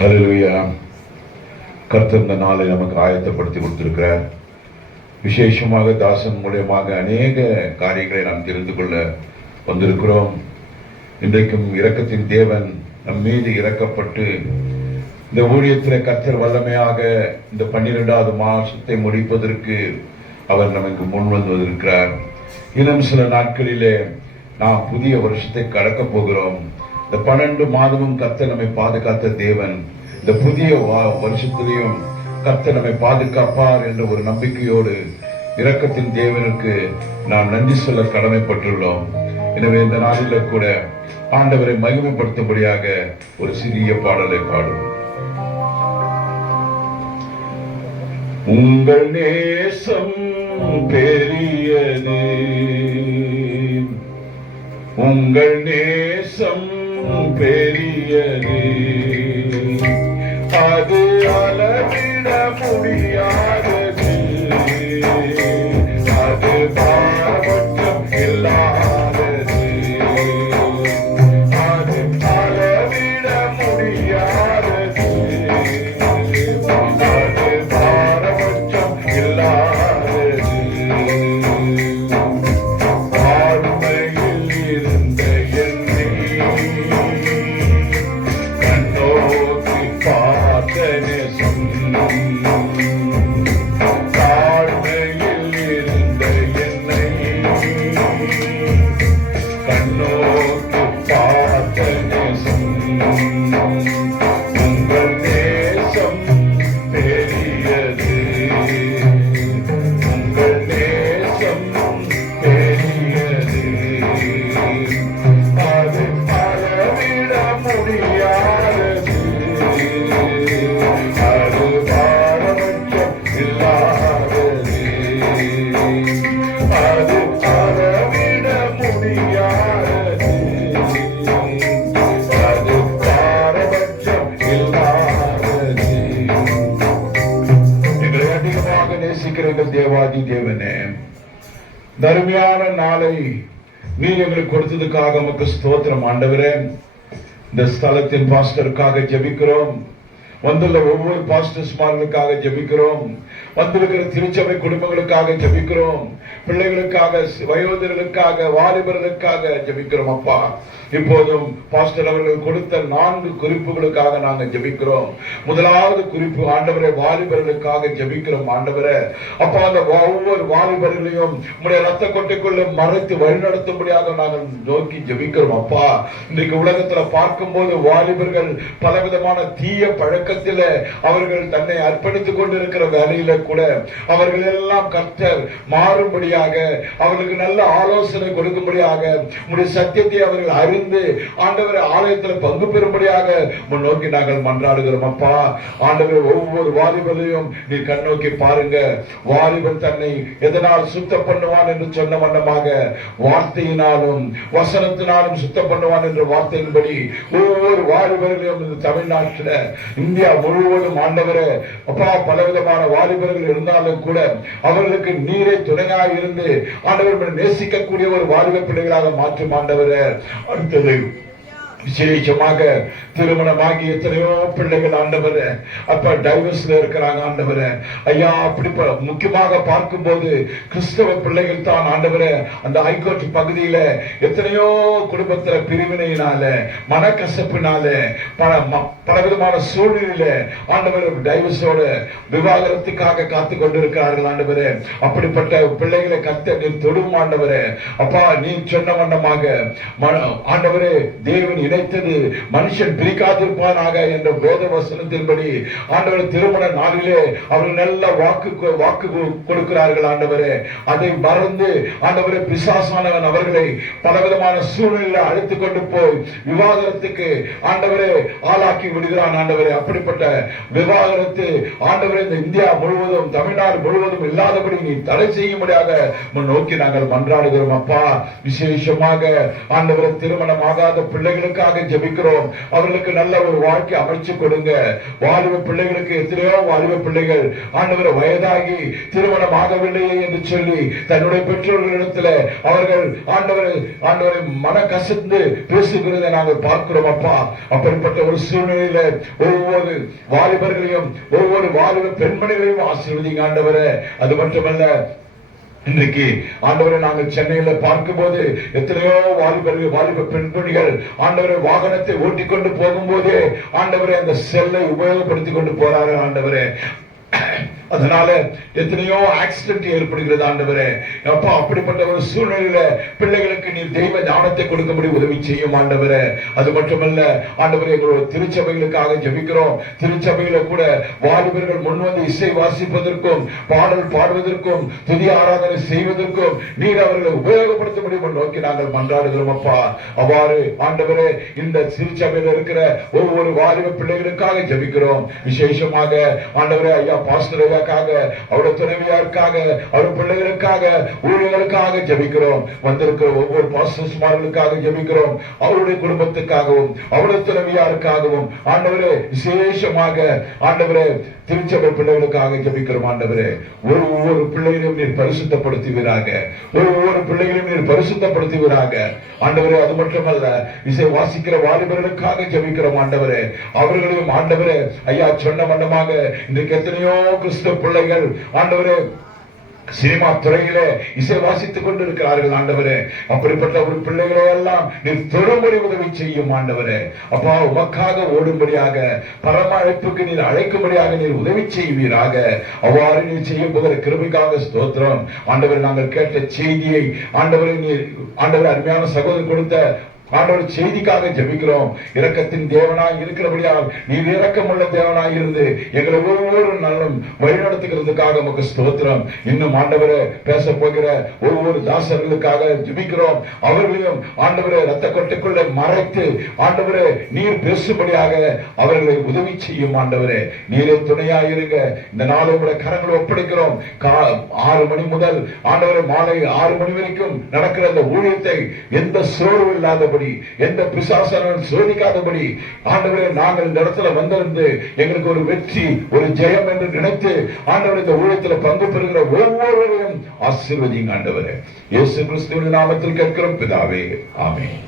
ஹல்லேலூயா. கர்த்தர் இந்த நாளை நமக்கு ஆயத்தப்படுத்தி கொடுத்திருக்கிறார். விசேஷமாக தாசன் மூலியமாக அநேக காரியங்களை நாம் தெரிந்து கொள்ள வந்திருக்கிறோம். இன்றைக்கும் இரக்கத்தின் தேவன் நம் மீது இறக்கப்பட்டு இந்த ஊழியத்தில் கர்த்தர் வல்லமையாக இந்த 12வது மாசத்தை முடிப்பதற்கு அவர் நமக்கு முன் வந்திருக்கிறார். இன்னும் சில நாட்களிலே நாம் புதிய வருஷத்தை கடக்க போகிறோம். இந்த 12 மாதமும் கர்த்தர் நம்மை பாதுகாத்த தேவன் இந்த புதிய வருஷத்திலையும் கர்த்தர் நம்மை பாதுகாப்பார் என்ற ஒரு நம்பிக்கையோடு இரக்கத்தின் தேவனுக்கு நாம் நன்றி சொல்ல கடமைப்பட்டுள்ளோம். எனவே இந்த நாளில கூட ஆண்டவரை மகிமைப்படுத்தும்படியாக ஒரு சிறிய பாடலை பாடும். உங்கள் நேசம் பெரியது, உங்கள் நேசம் பெரியது, அது அளவிட முடியாதது, அது பாரபட்சம் இல்லாதது, அது அளவிட முடியாதது, அது பாரபட்சம் இல்லாதது. தாழ்மையில் இருந்த என்னை கண்ணோக்கி பார்த்த நேசம், தாழ்மையில் இருந்த என்னை கண்ணோக்கி பார்த்த நேசம், உங்கள் நேசம் பெரியது, உங்கள் நேசம் பெரியது, அது அளவிட முடியாதது, அது பாரபட்சம் இல்லாதது, அது அளவிட முடியாதது, அது பாரபட்சம் இல்லாதது. எங்களை அதிகமாக நேசிக்கிற எங்கள் தேவாதி தேவனே, தர்மியான நாளை நீர் எங்களுக்கு கொடுத்ததுக்காக உமக்கு ஸ்தோத்திரம் ஆண்டவரே. இந்த ஸ்தலத்தின் பாஸ்டருக்காக ஜெபிக்கிறோம். வந்துள்ள ஒவ்வொரு பாஸ்டர்ஸ்மார்களுக்காக ஜெபிக்கிறோம். வந்திருக்கிற திருச்சபை குடும்பங்களுக்காக ஜெபிக்கிறோம். பிள்ளைகளுக்காக, வயோதிகர்களுக்காக, வாலிபர்களுக்காக ஜெபிக்கிறோம் அப்பா. இப்போதும் பாஸ்டர் அவர்கள் கொடுத்த 4 குறிப்புகளுக்காக நாங்கள் ஜெபிக்கிறோம். முதலாவது குறிப்பு ஆண்டவரே, வாலிபர்களுக்காக ஜெபிக்கிறோம் ஆண்டவரே. அப்பா, அந்த ஒவ்வொரு வாலிபர்களையும் உம்முடைய ரத்த கொட்டைக்குள்ள மறைத்து வழிநடத்தும்படியாக நாங்கள் நோக்கி ஜெபிக்கிறோம் அப்பா. இன்றைக்கு உலகத்துல பார்க்கும்போது வாலிபர்கள் பலவிதமான தீய பழக்கத்தில அவர்கள் தன்னை அர்ப்பணித்துக் கொண்டிருக்கிற வேலையில கூட அவர்கள் எல்லாம் கர்த்தர் மாறும்படியாக, அவர்களுக்கு நல்ல ஆலோசனை கொடுக்கும்படியாக, உம்முடைய சத்தியத்தை அவர்கள் அறிந்து ஆண்டவரை ஆலயத்தில் பங்கு பெறும்படியாக முன்னோக்கி நாங்கள் மன்றாடுகிறோம் அப்பா. ஆண்டவரை ஒவ்வொரு வாலிபரையும் நீ கண்ணோக்கி பாருங்க. வாலிபன் தன்னை எதனால் சுத்தம் பண்ணுவான் என்று சொன்ன வண்ணமாக வார்த்தையினாலும் வசனத்தினாலும் சுத்தம் பண்ணுவான் என்ற வார்த்தையின்படி ஒவ்வொரு வாலிபர்களையும் இந்த தமிழ்நாட்டில், இந்தியா முழுவதும் ஆண்டவரே அப்பா, பலவிதமான வாலிபர்கள் இருந்தாலும் கூட அவர்களுக்கு நீரை துணையாக இருந்து ஆண்டவர் நேசிக்கக்கூடிய ஒரு வாலிப பிள்ளைகளாக மாற்றும் ஆண்டவரே. அடுத்தது விசேஷமாக திருமணமாகி எத்தனையோ பிள்ளைகள் ஆண்டவரே அப்ப டைவர்ஸ்ல இருக்கிறாங்க ஆண்டவரே ஐயா. அப்படி முக்கியமாக பார்க்கும்போது கிறிஸ்தவ பிள்ளைகள் தான் ஆண்டவரே. அந்த ஹைகோர்ட் பகுதியில எத்தனையோ குடும்பத்தில பிரிவினையினால, மனக்கசப்பினால, பலவிதமான சூழ்நிலையில ஆண்டவர் டைவர்ஸோட விவாகரத்துக்காக காத்து கொண்டிருக்கிறார்கள் ஆண்டவரே. அப்படிப்பட்ட பிள்ளைகளை கர்த்தர் நீர் தொடும் ஆண்டவரே. அப்பா, நீ சொன்ன வண்ணமாக ஆண்டவரே, தேவன் இணைத்தது மனுஷன் பிரிக்காதிருப்பானாக என்ற வேத வசனத்தின்படி ஆண்டவர் திருமண நாளிலே அவர்கள் நல்ல வாக்கு கொடுக்கிறார்கள் ஆண்டவரே. அதை மறந்து ஆண்டவரே பிசாசானவன் அவர்களை பலவிதமான சூழ்நிலையில் அழைத்துக் கொண்டு போய் விவாகரத்துக்கு ஆண்டவரே ஆளாக்கி விடுகிறான் ஆண்டவரே. அப்படிப்பட்ட விவாகரத்து ஆண்டவரே இந்த இந்தியா முழுவதும், தமிழ்நாடு முழுவதும் இல்லாதபடி நீ தடை செய்யும்படியாக நோக்கி நாங்கள் மன்றாடுகிறோம் அப்பா. விசேஷமாக ஆண்டவரே திருமணமாகாத பிள்ளைகளுக்கு பிள்ளைகளுக்காக ஜெபிக்கிறோம். அவர்களுக்கு நல்ல ஒரு வாழ்க்கை அமைச்சு கொடுங்க. வாலிப பிள்ளைகளுக்கு எத்தனையோ வாலிப பிள்ளைகள் ஆண்டவரை வயதாகி திருமணம் ஆகவில்லையே என்று சொல்லி தன்னுடைய பெற்றோர்களிடத்துல அவர்கள் ஆண்டவரை மன கசந்து பேசுகிறதை நாங்கள் பார்க்கிறோம். அப்பா, அப்படிப்பட்ட ஒரு சூழ்நிலையில ஒவ்வொரு வாலிபர்களையும் ஒவ்வொரு வாலிப பெண்மணிகளையும் ஆசீர்வதிங்க ஆண்டவரே. அது மட்டுமல்ல, இன்றைக்கு ஆண்டவரை நாங்கள் சென்னையில பார்க்கும் போது எத்தனையோ வாலிப பெண்மணிகள் ஆண்டவரை வாகனத்தை ஓட்டிக்கொண்டு போகும்போதே ஆண்டவரை அந்த செல்லை உபயோகப்படுத்திக் கொண்டு போறாரு ஆண்டவரே. அதனால எத்தனையோ ஆக்சிடென்ட் ஏற்படுகிறது ஆண்டவரே. அப்பா, அப்படிப்பட்ட ஒரு சூழ்நிலையில பிள்ளைகளுக்கு நீ தெய்வ ஞானத்தை கொடுக்கும்படி உதவி செய்யும் ஆண்டவரே. அது மட்டுமல்ல ஆண்டவரே, எங்களோட திருச்சபைகளுக்காக ஜெபிக்கிறோம். திருச்சபையில கூட வாலிபர்கள் முன்வந்து இசை வாசிப்பதற்கும் பாடல் பாடுவதற்கும் துதி ஆராதனை செய்வதற்கும் நீர் அவர்களை உபயோகப்படுத்த முடியும் நோக்கி நாங்கள் மன்றாடுகிறோம். அப்பா, அவ்வாறு ஆண்டவரே இந்த திருச்சபையில் இருக்கிற ஒவ்வொரு வாலிப பிள்ளைகளுக்காக ஜெபிக்கிறோம். விசேஷமாக ஆண்டவரே ஐயா பாஸ்டர் அவருடைய துணைவியாருக்காக அவருடைய பிள்ளைகளுக்காக ஊழியர்களுக்காக ஜெபிக்கிறோம். வந்திருக்கிற ஒவ்வொரு பாஸ்டர்மார்களுக்காக ஜெபிக்கிறோம். அவருடைய குடும்பத்துக்காகவும் அவருடைய துணைவியாருக்காகவும் ஆண்டவரே விசேஷமாக ஆண்டவரே திருச்சபை பிள்ளைகளுக்காக ஜெபிக்கிறோம். ஆண்டவரே, ஒவ்வொரு பிள்ளைகளையும் நீர் பரிசுத்தப்படுத்துவீராக. ஒவ்வொரு பிள்ளைகளையும் நீர் பரிசுத்தப்படுத்துவீராக ஆண்டவரே. அது மட்டுமல்ல, இசை வாசிக்கிற வாலிபர்களுக்காக ஜெபிக்கிறோம் ஆண்டவரே. அவர்களையும் ஆண்டவரே ஐயா சொன்ன மண்டமாக இன்றைக்கு எத்தனையோ கிறிஸ்தவ பிள்ளைகள் ஆண்டவரே சினிமா துறையிலே இசை வாசித்துக் கொண்டிருக்கிறார்கள் ஆண்டவரே. அப்படிப்பட்ட ஒரு பிள்ளைகளை எல்லாம் நீர் தொடும்படி உதவி செய்யும் ஆண்டவரே. அப்பா, உமக்காக ஓடும்படியாக பரம அழைப்புக்கு நீர் அழைக்கும்படியாக நீர் உதவி செய்வீராக. அவ்வாறு நீர் செய்யும் போகிற கிருபைக்காக ஸ்தோத்திரம் ஆண்டவரே. நாங்கள் கேட்ட செய்தியை ஆண்டவரை நீர் ஆண்டவரை அருமையான சகோதரர் கொடுத்த ஆண்டவர் செய்திக்காக ஜெபிக்கிறோம். இரக்கத்தின் தேவனாய் இருக்கிறபடியால் நீர் இரக்கமுள்ள தேவனாய் இருந்து எங்களை ஒவ்வொரு நாளும் வழிநடத்துகிறதுக்காக உமக்கு ஸ்தோத்திரம். இன்னும் ஆண்டவரை பேச போகிற ஒவ்வொரு தாசர்களுக்காக ஜெபிக்கிறோம். அவர்களையும் ஆண்டவரை ரத்த கொட்டைக்குள்ள மறைத்து ஆண்டவரை நீர் பேசும்படியாக அவர்களை உதவி செய்யும் ஆண்டவரே. நீரே துணையாயிருங்க. இந்த நாளை உடைய கரங்களை ஒப்படைக்கிறோம். 6 மணி முதல் ஆண்டவரை மாலை 6 மணி வரைக்கும் நடக்கிற அந்த ஊழியத்தை எந்த சோர்வு இல்லாத எந்த பிசாசனும் சோதிக்காதபடி ஆண்டவரே நாங்கள் இந்த இடத்துல வந்திருந்து எங்களுக்கு ஒரு வெற்றி ஒரு ஜெயம் என்று நினைத்து ஆண்டவரே இந்த ஊழியத்தில் பங்கு பெறுகிற ஒவ்வொருவரையும் ஆசீர்வதிங்க ஆண்டவரே. இயேசு கிறிஸ்துவின் நாமத்தில் கேட்கிறோம் பிதாவே, ஆமென்.